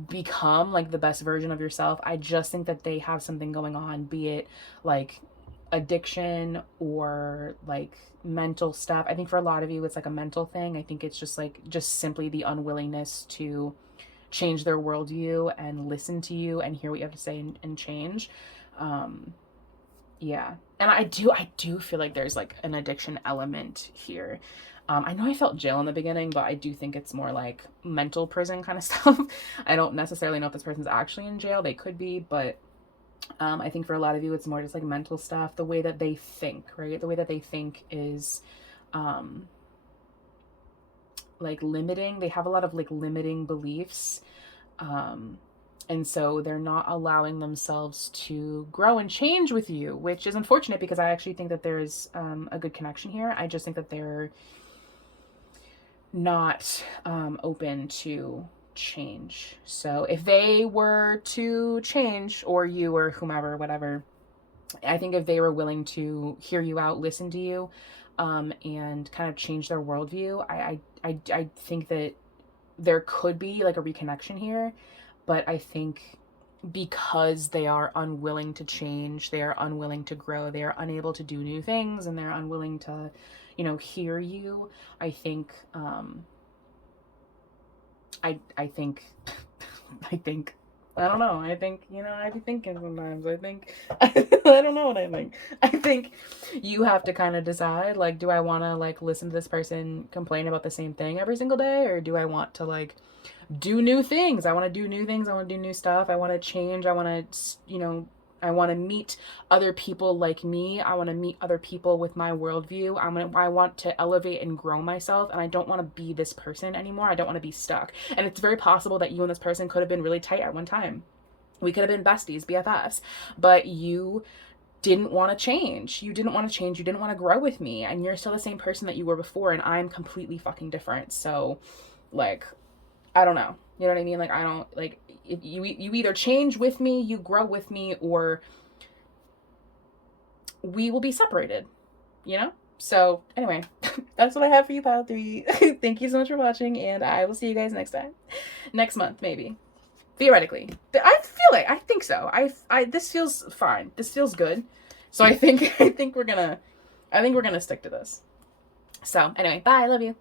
become like the best version of yourself. I just think that they have something going on, be it like addiction or like mental stuff. I think for a lot of you, it's like a mental thing. I think it's just like, just simply the unwillingness to change their worldview and listen to you and hear what you have to say and change. Yeah. And I do feel like there's like an addiction element here. I know I felt jail in the beginning, but I do think it's more like mental prison kind of stuff. I don't necessarily know if this person's actually in jail. They could be, but I think for a lot of you, it's more just like mental stuff. The way that they think, right? The way that they think is like limiting. They have a lot of like limiting beliefs. And so they're not allowing themselves to grow and change with you, which is unfortunate because I actually think that there's a good connection here. I just think that they're not open to change. So if they were to change, or you or whomever, whatever, I think if they were willing to hear you out, listen to you, and kind of change their worldview, I think that there could be like a reconnection here. But I think because they are unwilling to change, they are unwilling to grow, they are unable to do new things, and they're unwilling to, you know, hear you, I think, I think, I think, I don't know. I think, you know, I be thinking sometimes. I think, I don't know what I think. I think you have to kind of decide, like, do I want to, like, listen to this person complain about the same thing every single day? Or do I want to, like, do new things? I want to do new things. I want to do new stuff. I want to change. I want to, you know, I want to meet other people like me. I want to meet other people with my worldview. I want to elevate and grow myself, and I don't want to be this person anymore. I don't want to be stuck. And it's very possible that you and this person could have been really tight at one time. We could have been besties, BFFs, but you didn't want to change. You didn't want to change. You didn't want to grow with me, and you're still the same person that you were before, and I'm completely fucking different. So, like, I don't know. You know what I mean? Like, I don't, like, if you either change with me, you grow with me, or we will be separated, you know? So, anyway, that's what I have for you, pile 3. Thank you so much for watching, and I will see you guys next time. Next month, maybe. Theoretically. I feel like, I think so. This feels fine. This feels good. So I think we're gonna stick to this. So, anyway, bye. I love you.